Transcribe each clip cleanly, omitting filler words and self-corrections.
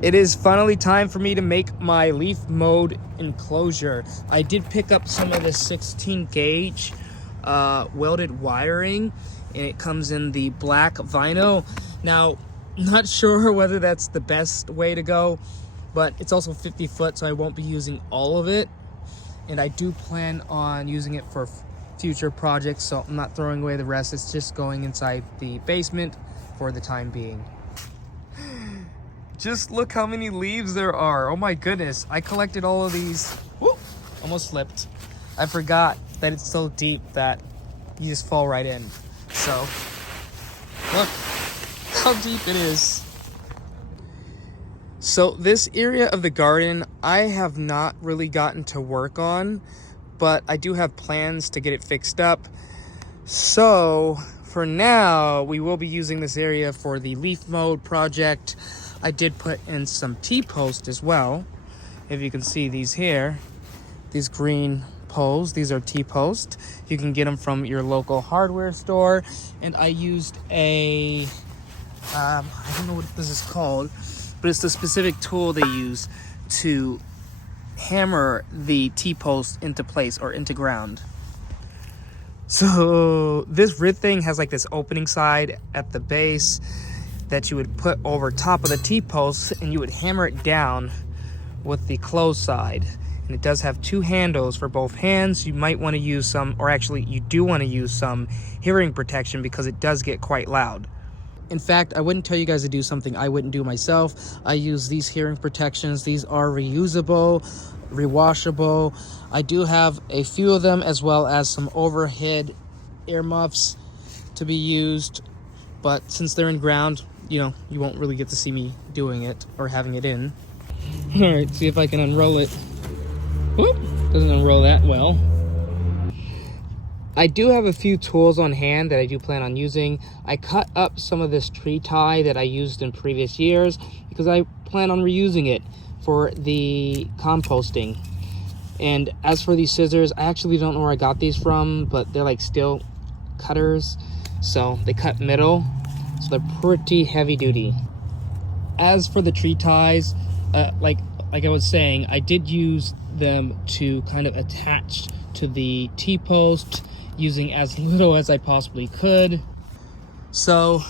It is finally time for me to make my leaf mode enclosure. I did pick up some of this 16 gauge welded wiring, and it comes in the black vinyl. Now, not sure whether that's the best way to go, but it's also 50 foot, so I won't be using all of it. And I do plan on using it for future projects, so I'm not throwing away the rest. It's just going inside the basement for the time being. Just look how many leaves there are. Oh my goodness. I collected all of these. Whoop, almost slipped. I forgot that it's so deep that you just fall right in. So, look how deep it is. So this area of the garden, I have not really gotten to work on, but I do have plans to get it fixed up. So for now, we will be using this area for the leaf mode project. I did put in some T-posts as well. If you can see these here, these green poles, these are T-posts. You can get them from your local hardware store. And I used a, I don't know what this is called, but it's the specific tool they use to hammer the T-post into place or into ground. So this rid thing has like this opening side at the base that you would put over top of the T-post, and you would hammer it down with the closed side. And it does have two handles for both hands. You might want to use some, or actually you do want to use some hearing protection because it does get quite loud. In fact, I wouldn't tell you guys to do something I wouldn't do myself. I use these hearing protections. These are reusable, rewashable. I do have a few of them, as well as some overhead earmuffs to be used. But since they're in ground, you know, you won't really get to see me doing it or having it in. All right, see if I can unroll it. Whoop, doesn't unroll that well. I do have a few tools on hand that I do plan on using. I cut up some of this tree tie that I used in previous years because I plan on reusing it for the composting. And as for these scissors, I actually don't know where I got these from, but they're like steel cutters. So they cut middle, so they're pretty heavy duty. As for the tree ties, like I was saying, I did use them to kind of attach to the T-post using as little as I possibly could. So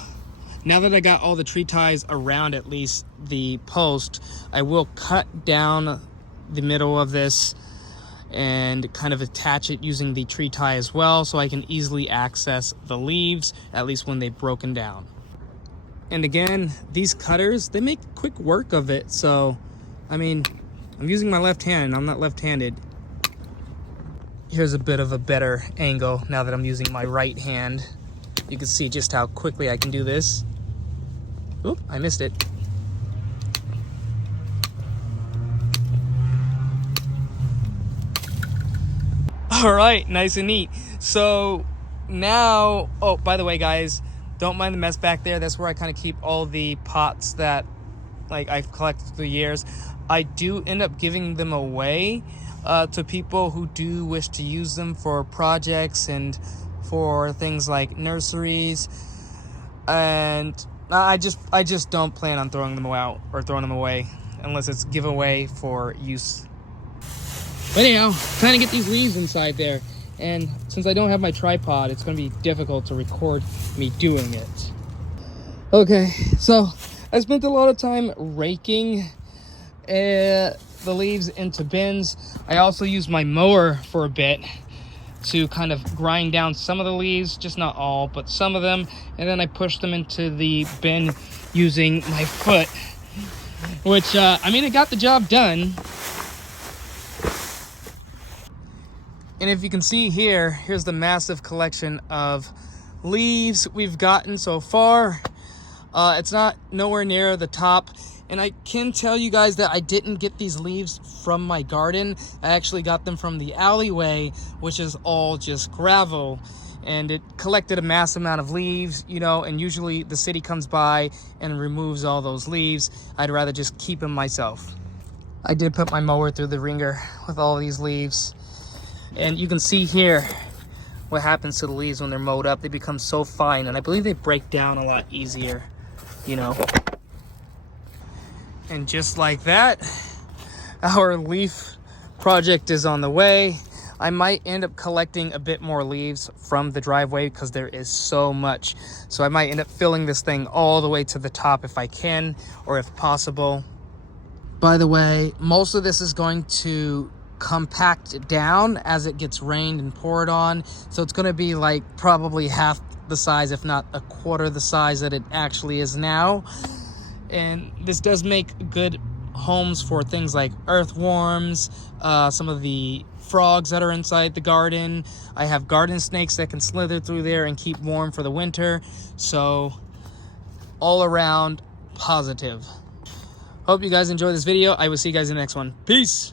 now that I got all the tree ties around at least the post, I will cut down the middle of this and kind of attach it using the tree tie as well, so I can easily access the leaves, at least when they've broken down. And again, these cutters, they make quick work of it. So, I mean, I'm using my left hand and I'm not left-handed. Here's a bit of a better angle now that I'm using my right hand. You can see just how quickly I can do this. Oop, I missed it. All right, nice and neat. So now, oh, by the way, guys, don't mind the mess back there. That's where I kind of keep all the pots that like I've collected through the years. I do end up giving them away to people who do wish to use them for projects and for things like nurseries. And I just don't plan on throwing them out or throwing them away unless it's giveaway for use. But anyhow, trying to get these leaves inside there. And since I don't have my tripod, it's going to be difficult to record me doing it. Okay, so I spent a lot of time raking the leaves into bins. I also used my mower for a bit to kind of grind down some of the leaves, just not all, but some of them. And then I pushed them into the bin using my foot, which, I mean, it got the job done. And if you can see here, here's the massive collection of leaves we've gotten so far. It's not nowhere near the top. And I can tell you guys that I didn't get these leaves from my garden. I actually got them from the alleyway, which is all just gravel. And it collected a massive amount of leaves, you know, and usually the city comes by and removes all those leaves. I'd rather just keep them myself. I did put my mower through the ringer with all these leaves. And you can see here what happens to the leaves when they're mowed up. They become so fine, and I believe they break down a lot easier, you know. And just like that, our leaf project is on the way. I might end up collecting a bit more leaves from the driveway because there is so much. So I might end up filling this thing all the way to the top if I can, or if possible. By the way, most of this is going to compact down as it gets rained and poured on. So it's going to be like probably half the size, if not a quarter the size that it actually is now. And this does make good homes for things like earthworms, some of the frogs that are inside the garden. I have garden snakes that can slither through there and keep warm for the winter. So all around positive. Hope you guys enjoy this video. I will see you guys in the next one. Peace.